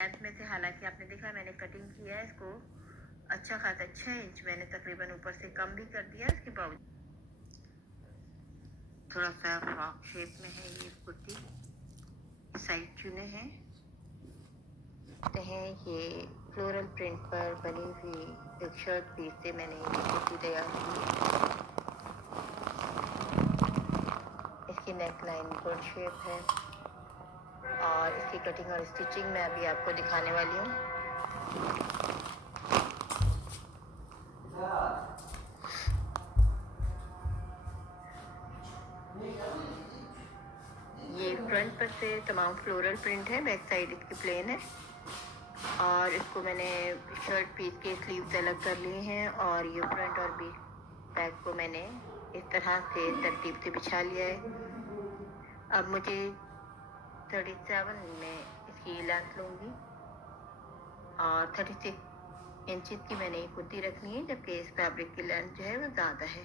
Length में से, हालांकि आपने देखा मैंने कटिंग किया है इसको अच्छा खासा 6 इंच मैंने तकरीबन ऊपर से कम भी कर दिया। इसके बावजूद थोड़ा सा फ्रॉक शेप में है ये कुर्ती, साइड चुने हैं ये फ्लोरल प्रिंट पर बनी हुई एक शर्ट पीस से मैंने ये कुर्ती तैयार की है। इसकी नेक लाइन गुड शेप है और इसकी कटिंग और स्टिचिंग मैं अभी आपको दिखाने वाली हूँ। ये फ्रंट पर से तमाम फ्लोरल प्रिंट है, बैक साइड इसकी प्लेन है और इसको मैंने शर्ट पीस के स्लीव्स अलग कर लिए हैं और ये फ्रंट और बैक को मैंने इस तरह से तरतीब से बिछा लिया है। अब मुझे 37 में इसकी लेंथ लूँगी और 36 इंचज़ की मैंने ये कुर्ती रखनी है, जबकि इस फैब्रिक की लेंथ जो है वो ज़्यादा है।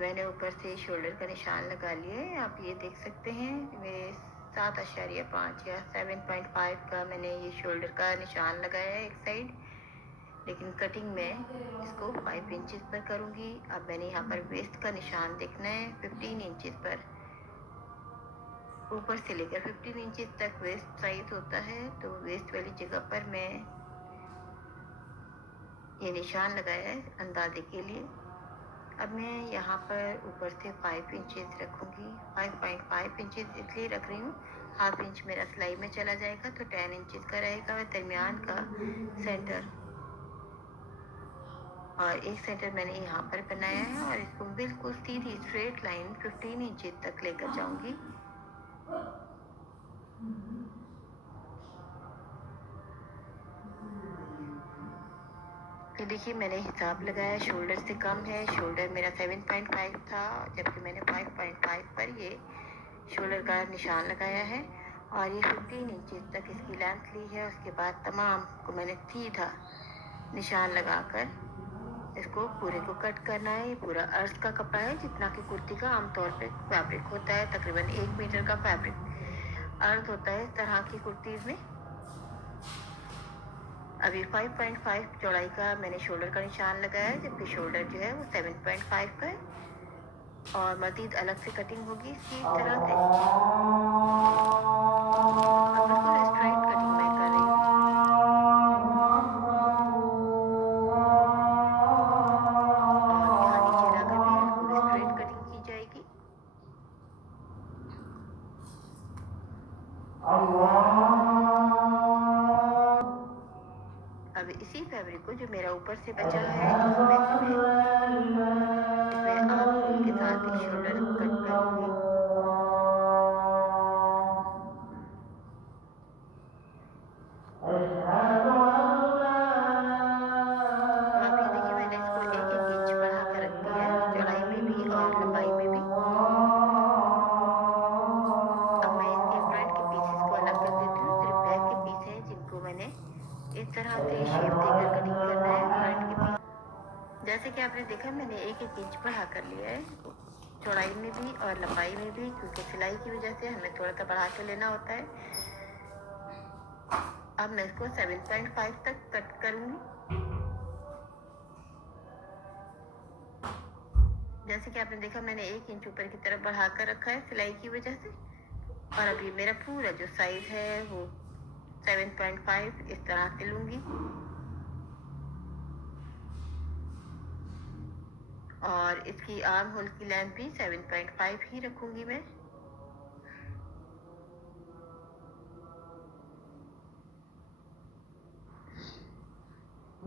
मैंने ऊपर से शोल्डर का निशान लगा लिया है, आप ये देख सकते हैं मेरे 7.5 या 7.5 का मैंने ये शोल्डर का निशान लगाया है एक साइड, लेकिन कटिंग में इसको 5 इंचज़ पर करूँगी। अब मैंने यहाँ पर वेस्ट का निशान देखना है 15 इंचज़ पर, ऊपर से लेकर 15 इंचज़ तक वेस्ट साइज होता है, तो वेस्ट वाली जगह पर मैं ये निशान लगाया है अंदाजे के लिए। अब मैं यहाँ पर ऊपर से 5 इंचज़ रखूँगी। 5.5 इंचज़ इसलिए रख रही हूँ, हाफ इंच मेरा सिलाई में चला जाएगा तो 10 इंचज़ का रहेगा दरमियान का सेंटर, और एक सेंटर मैंने यहाँ पर बनाया है और इसको बिल्कुल सीधी स्ट्रेट लाइन 15 इंचज़ तक लेकर जाऊँगी। तो देखिए मैंने हिसाब लगाया, शोल्डर से कम है, शोल्डर मेरा 7.5 था, जबकि मैंने 5.5 पर ये शोल्डर का निशान लगाया है और ये 15 इंचज़ तक इसकी लेंथ ली है। उसके बाद तमाम को मैंने सीधा निशान लगाकर इसको पूरे को कट करना है। ये पूरा अर्ज का कपड़ा है, जितना कि कुर्ती का आमतौर पे फैब्रिक होता है, तकरीबन 1 मीटर का फैब्रिक अर्ज होता है इस तरह की कुर्तीज़ में। अभी 5.5 चौड़ाई का मैंने शोल्डर का निशान लगाया है, जबकि शोल्डर जो है वो 7.5 का है और मज़ीद अलग से कटिंग होगी इसकी इस तरह से। अब बिल्कुल स्ट्राइट कटिंग मैं कर रही हूँ। और यहाँ नीचे लाकर भी बिल्कुल स्ट्रेट कटिंग की जाएगी। अब इसी फैब्रिक को जो मेरा ऊपर से बचा है इसमें से मैं इसमें आर्म होल के साथ एक शोल्डर कट करूँगी। आप ये देखिए मैंने इसको 1-1 इंच बढ़ा कर रख दिया है, चौड़ाई में भी और लंबाई में भी। अब मैं इसके फ्रंट के पीसेस को अलग कर देती हूँ, सिर्फ बैक के पीस हैं जिनको मैंने इस तरह से शेप देकर कटिंग करना है। फ्रंट के पीस जैसे कि आपने देखा मैंने 1-1 इंच बढ़ा कर लिया है, चौड़ाई में भी और लंबाई में भी, क्योंकि सिलाई की वजह से हमें थोड़ा सा बढ़ा के लेना होता है। अब मैं इसको 7.5 तक कट करूँगी। जैसे कि आपने देखा मैंने 1 इंच ऊपर की तरफ बढ़ा कर रखा है सिलाई की वजह से, और अभी मेरा पूरा जो साइज है वो 7.5 इस तरह से लूँगी और इसकी आर्म होल की लेंथ भी 7.5 ही रखूँगी मैं।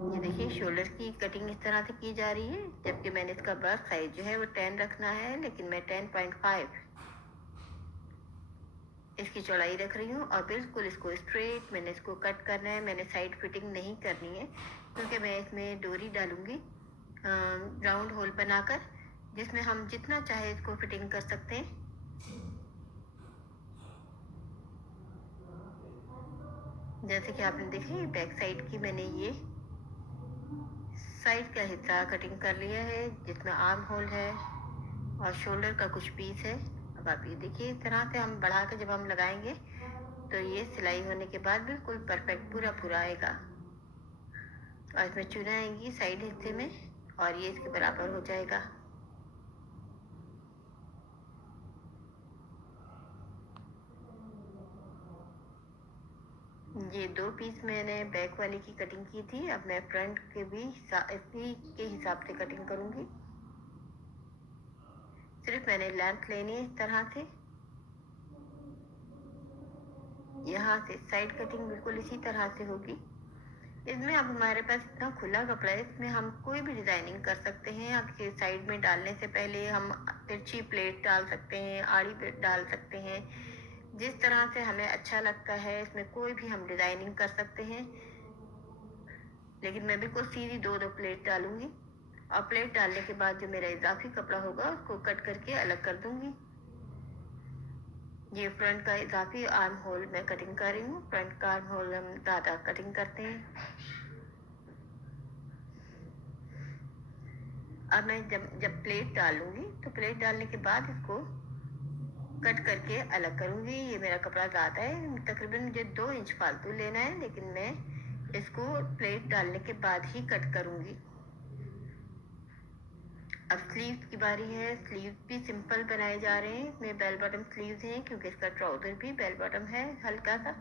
ये देखिए शोल्डर की कटिंग इस तरह से की जा रही है, जबकि मैंने इसका बर्थ साइज जो है वो 10 रखना है, लेकिन मैं 10.5 इसकी चौड़ाई रख रही हूँ और बिल्कुल इसको स्ट्रेट मैंने इसको कट करना है। मैंने साइड फिटिंग नहीं करनी है, क्योंकि मैं इसमें डोरी डालूँगी राउंड होल बनाकर, जिसमें हम जितना चाहे इसको फिटिंग कर सकते हैं। जैसे कि आपने देखा बैक साइड की मैंने ये साइड का हिस्सा कटिंग कर लिया है, जिसमें आर्म होल है और शोल्डर का कुछ पीस है। अब आप ये देखिए, इस तरह से हम बढ़ा के जब हम लगाएंगे तो ये सिलाई होने के बाद बिल्कुल परफेक्ट पूरा पूरा आएगा। और इसमें चुना आएंगी साइड हिस्से में और ये इसके बराबर हो जाएगा। ये 2 पीस मैंने बैक वाली की कटिंग की थी। अब मैं फ्रंट के भी इसी के हिसाब से कटिंग करूंगी। सिर्फ मैंने लेंथ लेनी है इस तरह से। यहाँ से साइड कटिंग बिल्कुल इसी तरह से होगी। इसमें अब हमारे पास इतना खुला कपड़ा है, इसमें हम कोई भी डिजाइनिंग कर सकते हैं। आपके साइड में डालने से पहले हम तिरछी प्लेट डाल सकते हैं, आड़ी प्लेट डाल सकते हैं, जिस तरह से हमें अच्छा लगता है इसमें कोई भी हम डिजाइनिंग कर सकते हैं। लेकिन मैं बिल्कुल सीधी 2-2 प्लेट डालूंगी और प्लेट डालने के बाद जो मेरा इजाफी कपड़ा होगा उसको कट करके अलग कर दूंगी। ये फ्रंट का इजाफी आर्म होल मैं कटिंग कर रही हूँ। फ्रंट का आर्म होल हम ज़्यादा कटिंग करते हैं। अब मैं जब प्लेट डालूंगी तो प्लेट डालने के बाद इसको कट करके अलग करूंगी। ये मेरा कपड़ा ज़्यादा है, तकरीबन मुझे 2 इंच फालतू लेना है, लेकिन मैं इसको प्लेट डालने के बाद ही कट करूंगी। अब स्लीव्स की बारी है। स्लीव भी सिंपल बनाए जा रहे हैं। इसमें बेल बॉटम स्लीव्स हैं क्योंकि इसका ट्राउजर भी बेल बॉटम है हल्का सा,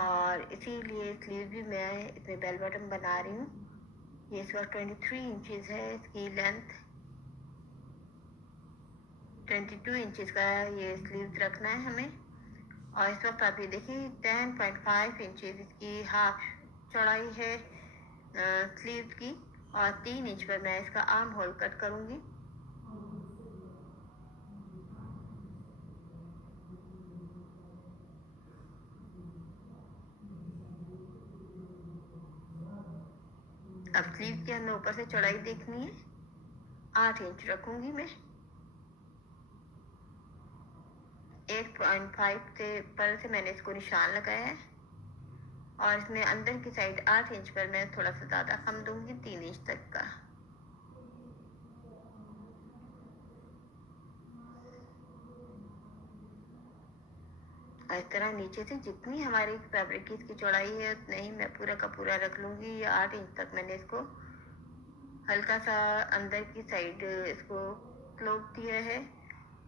और इसीलिए स्लीव भी मैं इसमें बेल बॉटम बना रही हूँ। ये इसका 23 इंचेस है, इसकी लेंथ 22 इंचेस का ये स्लीव्स रखना है हमें। और इस वक्त आप ये देखिए 10.5 इंचेस इसकी हाफ चौड़ाई है स्लीव की, और 3 इंच पर मैं इसका आर्म होल कट करूंगी। अब स्लीव की हमें ऊपर से चौड़ाई देखनी है, 8 इंच रखूंगी मैं। 8.5 से पर से मैंने इसको निशान लगाया है, और इसमें अंदर की साइड 8 इंच पर मैं थोड़ा सा ज़्यादा कम दूंगी, 3 इंच तक का। इस तरह नीचे से जितनी हमारी फैब्रिक की इसकी चौड़ाई है उतने ही मैं पूरा का पूरा रख लूंगी। ये 8 इंच तक मैंने इसको हल्का सा अंदर की साइड इसको स्लोप दिया है,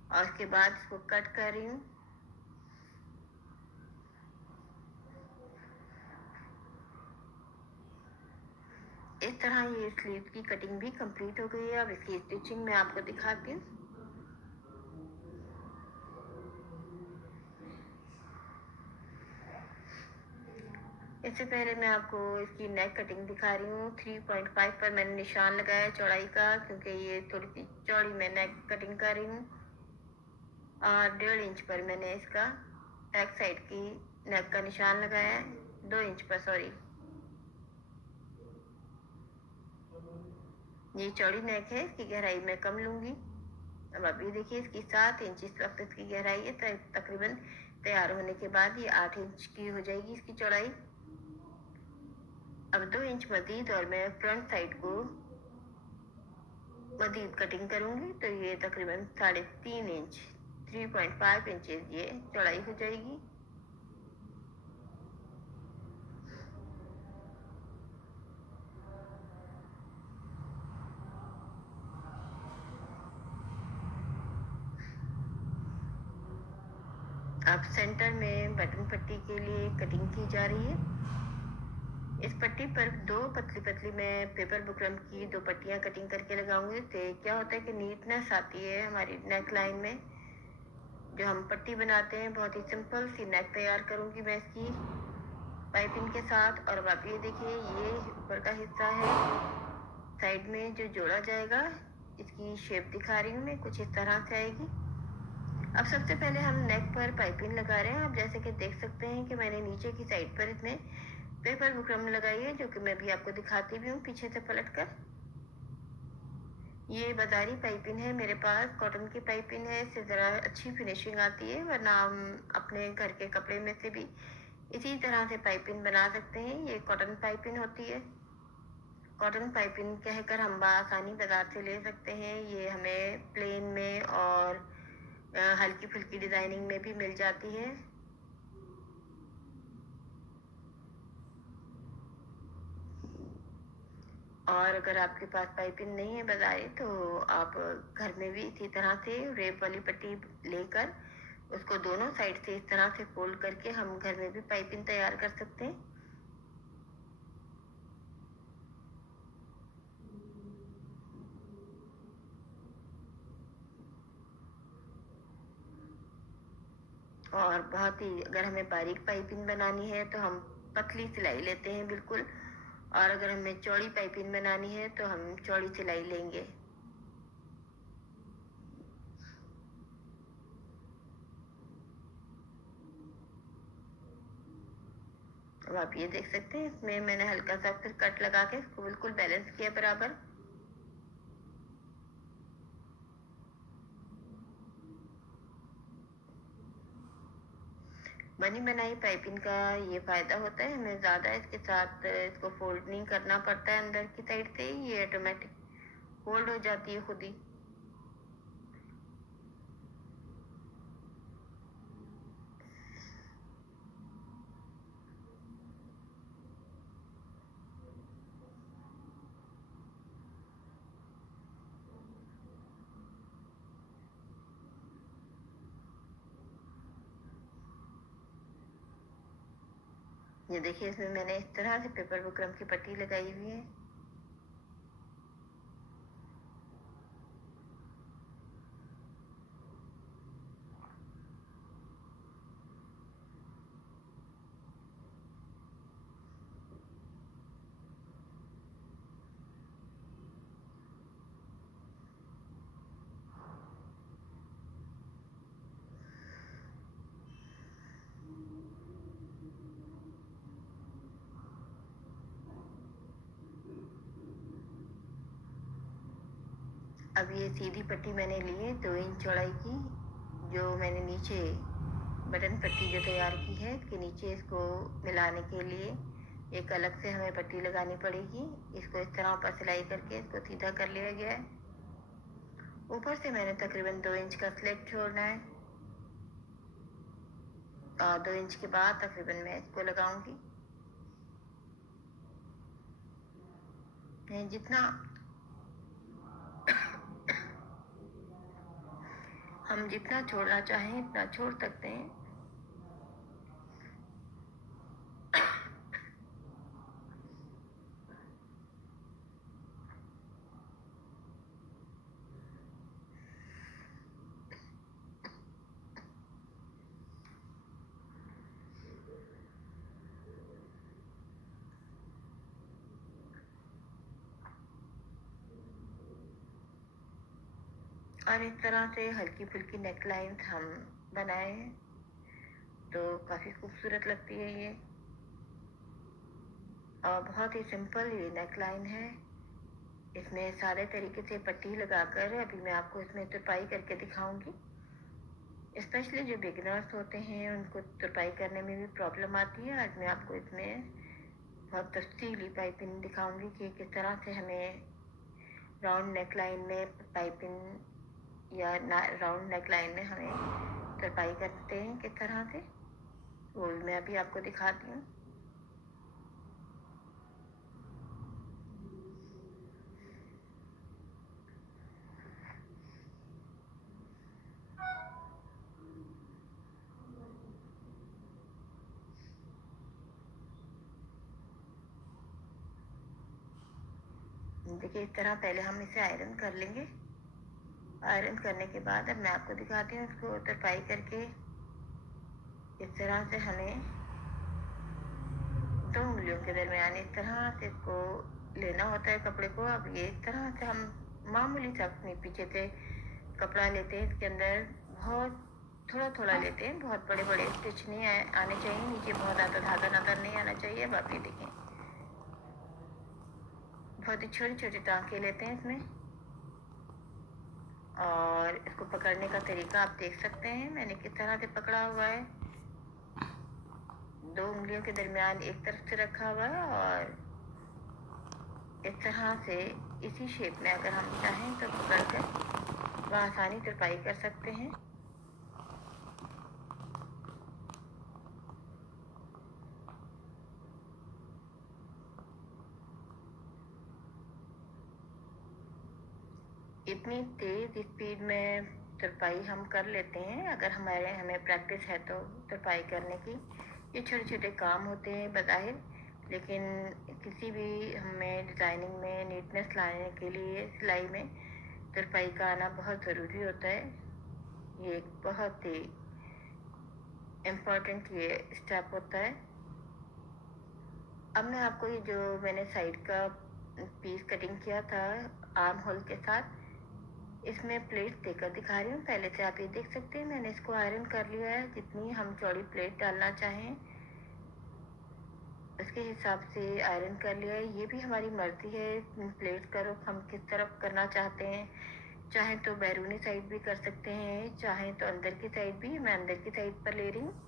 और उसके बाद इसको कट कर रही हूँ। इस तरह ये स्लीव की कटिंग भी कंप्लीट हो गई है। अब इसकी स्टिचिंग मैं आपको दिखाती हूँ। इससे पहले मैं आपको इसकी नेक कटिंग दिखा रही हूँ। 3.5 पर मैंने निशान लगाया है चौड़ाई का, क्योंकि ये थोड़ी सी चौड़ी मैं नेक कटिंग कर रही हूँ। और 1.5 इंच पर मैंने इसका बैक साइड की नेक का निशान लगाया है, 2 इंच पर, सॉरी। ये चौड़ी नेक है, इसकी गहराई मैं कम लूंगी। अब अभी देखिए इसकी 7 इंच इस वक्त इसकी गहराई है। तकरीबन तैयार होने के बाद ये 8 इंच की हो जाएगी इसकी चौड़ाई। अब 2 इंच मजीद और मैं फ्रंट साइड को मजीद कटिंग करूंगी, तो ये तकरीबन 3.5 इंच 3.5 इंचेस ये चौड़ाई हो जाएगी। अब सेंटर में बटन पट्टी के लिए कटिंग की जा रही है। इस पट्टी पर 2 पतली पतली मैं पेपर बुकरम की 2 पट्टियां कटिंग करके लगाऊंगी। तो क्या होता है कि नीटनेस आती है हमारी नेक लाइन में। जो हम पट्टी बनाते हैं, बहुत ही सिंपल सी नेक तैयार करूंगी मैं इसकी पाइपिंग के साथ। और अब आप ये देखिए, ये ऊपर का हिस्सा है, साइड में जो जोड़ा जाएगा, इसकी शेप दिखा रही हूँ मैं, कुछ इस तरह से आएगी। अब सबसे पहले हम नेक पर पाइपिंग लगा रहे हैं। आप जैसे कि देख सकते हैं कि मैंने नीचे की साइड पर इसमें पेपर बुकरम लगाई है, जो कि मैं भी आपको दिखाती भी हूँ पीछे से पलट कर। ये बाजारी पाइपिंग है मेरे पास, कॉटन की पाइपिंग है, इससे ज़रा अच्छी फिनिशिंग आती है, वरना हम अपने घर के कपड़े में से भी इसी तरह से पाइपिंग बना सकते हैं। ये कॉटन पाइपिंग होती है। कॉटन पाइपिंग कहकर हम आसानी बाजार से ले सकते हैं। ये हमें प्लेन में और हल्की फुल्की डिजाइनिंग में भी मिल जाती है। और अगर आपके पास पाइपिंग नहीं है बाजारी, तो आप घर में भी इसी तरह से रेप वाली पट्टी लेकर उसको दोनों साइड से इस तरह से फोल्ड करके हम घर में भी पाइपिंग तैयार कर सकते हैं। और बहुत ही अगर हमें बारीक पाइपिंग बनानी है तो हम पतली सिलाई लेते हैं बिल्कुल, और अगर हमें चौड़ी पाइपिंग बनानी है तो हम चौड़ी सिलाई लेंगे। अब आप ये देख सकते हैं, इसमें मैंने हल्का सा फिर कट लगा के इसको बिल्कुल बैलेंस किया बराबर। बनी बनाई पाइपिंग का ये फायदा होता है, हमें ज्यादा इसके साथ इसको फोल्ड नहीं करना पड़ता है। अंदर की साइड से ये ऑटोमेटिक फोल्ड हो जाती है खुद ही। ये देखिए, इसमें मैंने इस तरह से पेपर बुकरम की पट्टी लगाई हुई है। अब ये सीधी पट्टी मैंने ली है 2 इंच चौड़ाई की, जो मैंने नीचे बटन पट्टी जो तैयार की है, इसके नीचे इसको मिलाने के लिए एक अलग से हमें पट्टी लगानी पड़ेगी। इसको इस तरह ऊपर सिलाई करके इसको सीधा कर लिया गया है। ऊपर से मैंने तकरीबन 2 इंच का स्लिप छोड़ना है, और 2 इंच के बाद तकरीबन मैं इसको लगाऊंगी। जितना हम जितना छोड़ना चाहें इतना छोड़ सकते हैं। और इस तरह से हल्की फुल्की नेक लाइन्स हम बनाए हैं, तो काफ़ी खूबसूरत लगती है ये। और बहुत ही सिंपल ये नेक लाइन है। इसमें सारे तरीके से पट्टी लगाकर अभी मैं आपको इसमें तुरपाई करके दिखाऊंगी। स्पेशली जो बिगिनर्स होते हैं उनको तुरपाई करने में भी प्रॉब्लम आती है। आज मैं आपको इसमें बहुत तफसीली पाइपिंग दिखाऊंगी कि किस तरह से हमें राउंड नेक लाइन में पाइपिंग या राउंड नेक लाइन में हमें तुरपाई करते हैं किस तरह से, वो मैं अभी आपको दिखाती हूँ। देखिए, इस तरह पहले हम इसे आयरन कर लेंगे। आयरन करने के बाद अब मैं आपको दिखाती हूँ इसको तुरपाई करके। इस तरह से हमें 2 उंगलियों के दरमियान इस तरह से इसको लेना होता है कपड़े को। अब ये इस तरह से हम मामूली सा अपने पीछे से कपड़ा लेते हैं, इसके अंदर बहुत थोड़ा थोड़ा लेते हैं, बहुत बड़े बड़े स्टिच नहीं आने चाहिए, नीचे बहुत ज़्यादा धागा नजर नहीं आना चाहिए। अब आप ये देखें, बहुत ही छोटे छोटे टाँके लेते हैं इसमें, और इसको पकड़ने का तरीका आप देख सकते हैं मैंने किस तरह से पकड़ा हुआ है। 2 उंगलियों के दरमियान एक तरफ से रखा हुआ है, और इस तरह से इसी शेप में अगर हम चाहें तो पकड़ कर वह आसानी तुरपाई कर सकते हैं। इतनी तेज़ स्पीड में तुरपाई हम कर लेते हैं, अगर हमें प्रैक्टिस है तो तुरपाई करने की। ये छोटे छोटे काम होते हैं बज़ाहिर, लेकिन किसी भी हमें डिज़ाइनिंग में नीटनेस लाने के लिए सिलाई में तुरपाई का आना बहुत ज़रूरी होता है। ये एक बहुत ही इम्पोर्टेंट ये स्टेप होता है। अब मैं आपको ये जो मैंने साइड का पीस कटिंग किया था आर्म होल के साथ, इसमें प्लेट देकर दिखा रही हूँ। पहले से आप ये देख सकते हैं मैंने इसको आयरन कर लिया है। जितनी हम चौड़ी प्लेट डालना चाहें उसके हिसाब से आयरन कर लिया है। ये भी हमारी मर्जी है प्लेट का रुख हम किस तरफ करना चाहते हैं। चाहे तो बैरूनी साइड भी कर सकते हैं, चाहे तो अंदर की साइड भी। मैं अंदर की साइड पर ले रही हूँ।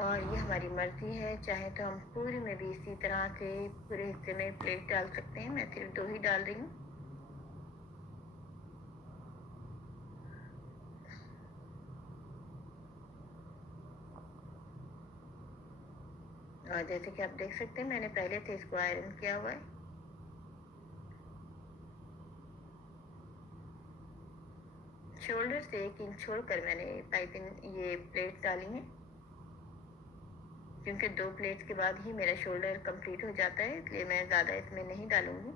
और ये हमारी मर्जी है, चाहे तो हम पूरे में भी इसी तरह से पूरे हिस्से में प्लेट डाल सकते हैं। मैं सिर्फ 2 ही डाल रही हूँ। और जैसे कि आप देख सकते हैं मैंने पहले से इसको आयरन किया हुआ है। शोल्डर से 1 इंच छोड़कर मैंने पाइपिंग ये प्लेट डाली है, क्योंकि 2 प्लेट्स के बाद ही मेरा शोल्डर कंप्लीट हो जाता है, इसलिए मैं ज़्यादा इसमें नहीं डालूंगी।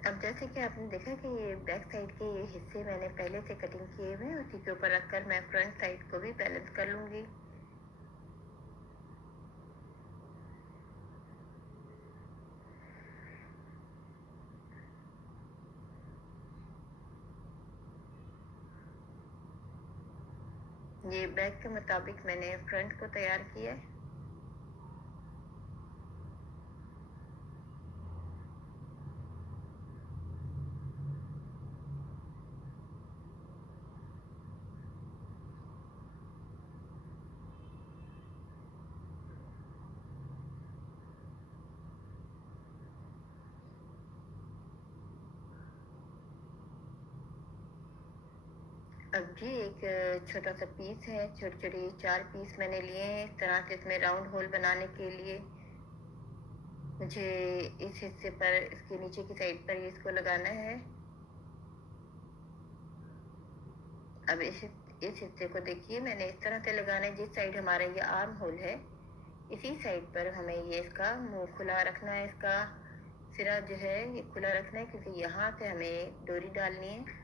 अब जैसे कि आपने देखा कि ये बैक साइड के ये हिस्से मैंने पहले से कटिंग किए हुए हैं, उसी के ऊपर रखकर मैं फ्रंट साइड को भी बैलेंस कर लूँगी। ये बैक के मुताबिक मैंने फ्रंट को तैयार किया है। अब ये एक छोटा सा पीस है, छोटे छोटे 4 पीस मैंने लिए हैं इस तरह से। इसमें राउंड होल बनाने के लिए मुझे इस हिस्से पर, इसके नीचे की साइड पर इसको लगाना है। अब इस हिस्से को देखिए, मैंने इस तरह से लगाना है। जिस साइड हमारा ये आर्म होल है इसी साइड पर हमें ये इसका मुंह खुला रखना है, इसका सिरा जो है ये खुला रखना है, क्योंकि यहाँ से हमें डोरी डालनी है।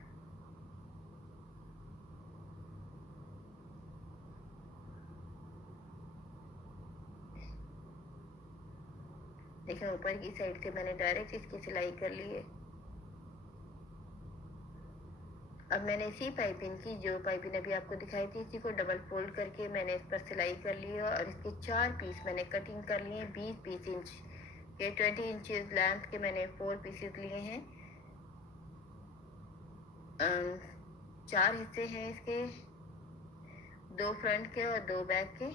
देखिए ऊपर की साइड से मैंने डायरेक्ट इसकी सिलाई कर ली है। अब मैंने इसी पाइपिंग की, जो पाइपिंग अभी आपको दिखाई थी, इसी को डबल फोल्ड करके मैंने इस पर सिलाई कर ली है। और इसके 4 पीस मैंने कटिंग कर लिए हैं 20-20 इंच के। 20 इंचेस लेंथ के मैंने 4 पीसेस लिए हैं। 4 हिस्से हैं इसके, 2 फ्रंट के और 2 बैक के।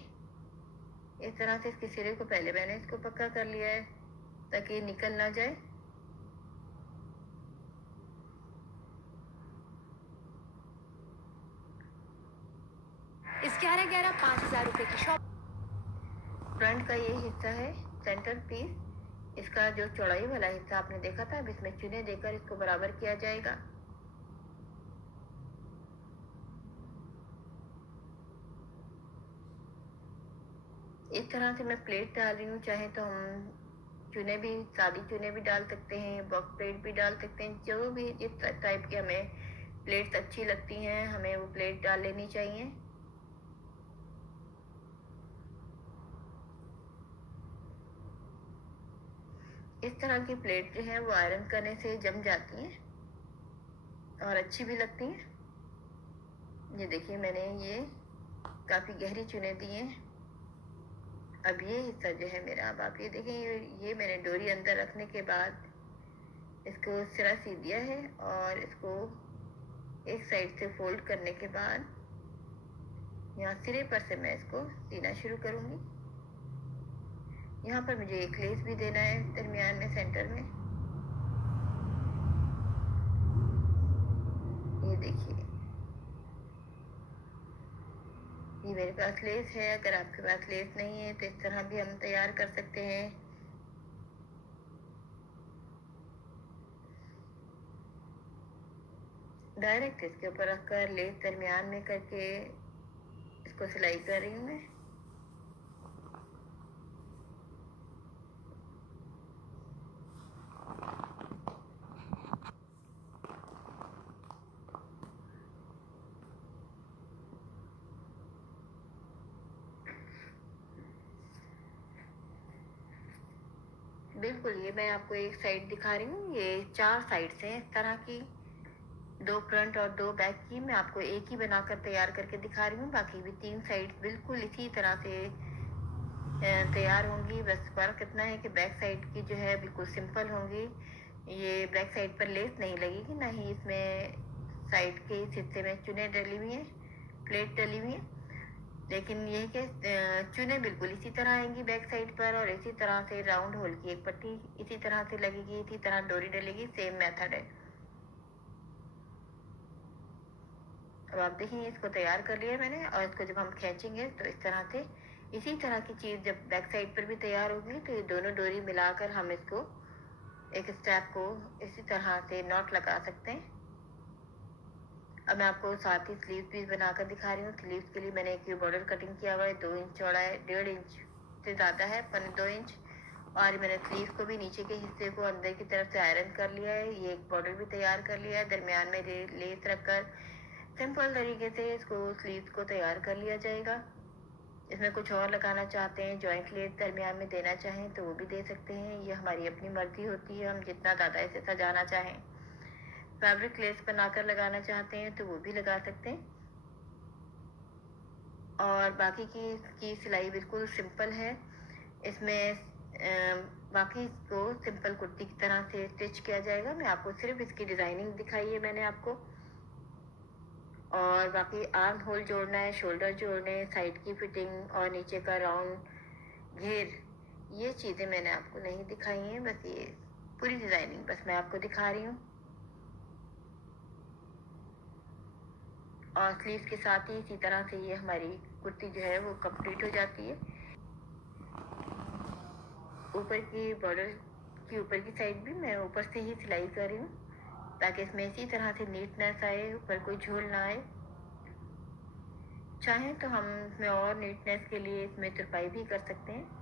इस तरह से इसके सिरे को पहले मैंने इसको पक्का कर लिया है ताकि निकल ना जाए। इस 11-11 5,000 रुपए की शॉप। फ्रंट का ये हिस्सा है सेंटर पीस, इसका जो चौड़ाई वाला हिस्सा आपने देखा था, अब इसमें चुने देकर इसको बराबर किया जाएगा। इस तरह से मैं प्लेट डाल रही हूँ। चाहे तो हम चुने भी, सादी चुने भी डाल सकते हैं, बॉक्स प्लेट भी डाल सकते हैं। जो भी जिस टाइप की हमें प्लेट्स अच्छी लगती हैं हमें वो प्लेट डाल लेनी चाहिए। इस तरह की प्लेट जो है वो आयरन करने से जम जाती हैं और अच्छी भी लगती हैं। ये देखिए मैंने ये काफ़ी गहरी चुने दी हैं। अब ये हिस्सा जो है मेरा, अब आप ये देखें, ये मैंने डोरी अंदर रखने के बाद इसको सिरा सी दिया है और इसको एक साइड से फोल्ड करने के बाद यहाँ सिरे पर से मैं इसको सीना शुरू करूँगी। यहाँ पर मुझे एक लेस भी देना है दरमियान में, सेंटर में। ये देखिए, ये मेरे पास लेस है। अगर आपके पास लेस नहीं है तो इस तरह भी हम तैयार कर सकते हैं। डायरेक्ट इसके ऊपर रखकर लेस दरमियान में करके इसको सिलाई कर रही हूँ मैं। बिल्कुल, ये मैं आपको एक साइड दिखा रही हूँ। ये 4 साइड्स हैं इस तरह की, 2 फ्रंट और 2 बैक की। मैं आपको एक ही बनाकर तैयार करके दिखा रही हूँ, बाकी भी 3 साइड्स बिल्कुल इसी तरह से तैयार होंगी। बस फ़र्क इतना है कि बैक साइड की जो है बिल्कुल सिंपल होंगी। ये बैक साइड पर लेस नहीं लगेगी, ना ही इसमें साइड के इस हिस्से में चुने डली हुई हैं, प्लेट डली हुई है। लेकिन ये कि चुने बिल्कुल इसी तरह आएंगी बैक साइड पर, और इसी तरह से राउंड होल की एक पट्टी इसी तरह से लगेगी, इसी तरह डोरी डलेगी। सेम मेथड है। अब आप देखिए, इसको तैयार कर लिया मैंने, और इसको जब हम खींचेंगे तो इस तरह से इसी तरह की चीज़ जब बैक साइड पर भी तैयार होगी तो ये दोनों डोरी मिलाकर हम इसको एक स्टेप को इसी तरह से नॉट लगा सकते हैं। अब मैं आपको साथ ही स्लीव पीस बनाकर दिखा रही हूँ। स्लीव्स के लिए मैंने एक बॉर्डर कटिंग किया हुआ है, 2 इंच चौड़ा है, 1.5 इंच से ज़्यादा है, 2 इंच। और मैंने स्लीव को भी नीचे के हिस्से को अंदर की तरफ से आयरन कर लिया है। ये एक बॉर्डर भी तैयार कर लिया है। दरमियान में लेस रखकर सिंपल तरीके से इसको स्लीव्स को तैयार कर लिया जाएगा। इसमें कुछ और लगाना चाहते हैं, जॉइंट लेस दरमियान में देना चाहें तो वो भी दे सकते हैं। ये हमारी अपनी मर्जी होती है, हम जितना ज़्यादा इसे सजाना चाहें। फैब्रिक लेस बनाकर लगाना चाहते हैं तो वो भी लगा सकते हैं। और बाकी की सिलाई बिल्कुल सिंपल है। इसमें बाकी को सिंपल कुर्ती की तरह से स्टिच किया जाएगा। मैं आपको सिर्फ इसकी डिज़ाइनिंग दिखाई है मैंने आपको, और बाकी आर्म होल जोड़ना है, शोल्डर जोड़ने, साइड की फिटिंग और नीचे का राउंड घेर, ये चीज़ें मैंने आपको नहीं दिखाई हैं। बस ये पूरी डिज़ाइनिंग बस मैं आपको दिखा रही हूँ। और स्लीव्स के साथ ही इसी तरह से ये हमारी कुर्ती जो है वो कंप्लीट हो जाती है। ऊपर की बॉर्डर की ऊपर की साइड भी मैं ऊपर से ही सिलाई कर रही हूँ, ताकि इसमें इसी तरह से नीटनेस आए, ऊपर कोई झोल ना आए। चाहें तो हम इसमें और नीटनेस के लिए इसमें तुरपाई भी कर सकते हैं।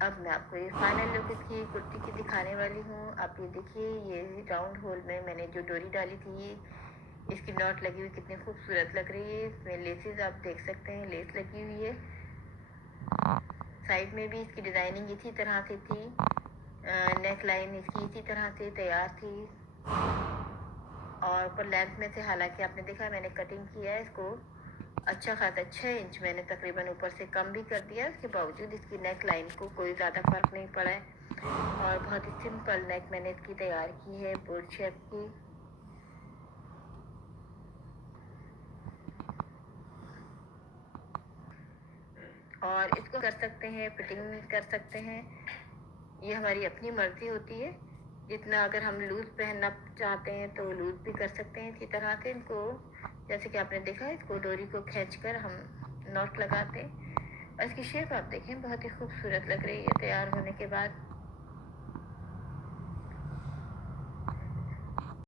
अब मैं आपको ये फाइनल लुक इसकी कुर्ती की दिखाने वाली हूँ। आप ये देखिए, ये राउंड होल में मैंने जो डोरी डाली थी, इसकी नॉट लगी हुई कितनी खूबसूरत लग रही है। इसमें लेसेस आप देख सकते हैं, लेस लगी हुई है। साइड में भी इसकी डिज़ाइनिंग इसी तरह से थी, नेक लाइन इसकी इसी तरह से तैयार थी। और ऊपर लेंथ में से हालांकि आपने देखा मैंने कटिंग किया है इसको अच्छा खासा 6 इंच मैंने तकरीबन ऊपर से कम भी कर दिया। उसके बावजूद इसकी नेक लाइन को कोई ज़्यादा फर्क नहीं पड़ा है, और बहुत ही सिंपल नेक मैंने इसकी तैयार की है, बोर्ड शेप की। और इसको कर सकते हैं, फिटिंग कर सकते हैं, ये हमारी अपनी मर्जी होती है। जितना अगर हम लूज़ पहनना चाहते हैं तो लूज़ भी कर सकते हैं इसी तरह से। इनको जैसे कि आपने देखा, इसको डोरी को खींचकर हम नॉट लगाते हैं। और इसकी शेप आप देखें, बहुत ही खूबसूरत लग रही है तैयार होने के बाद।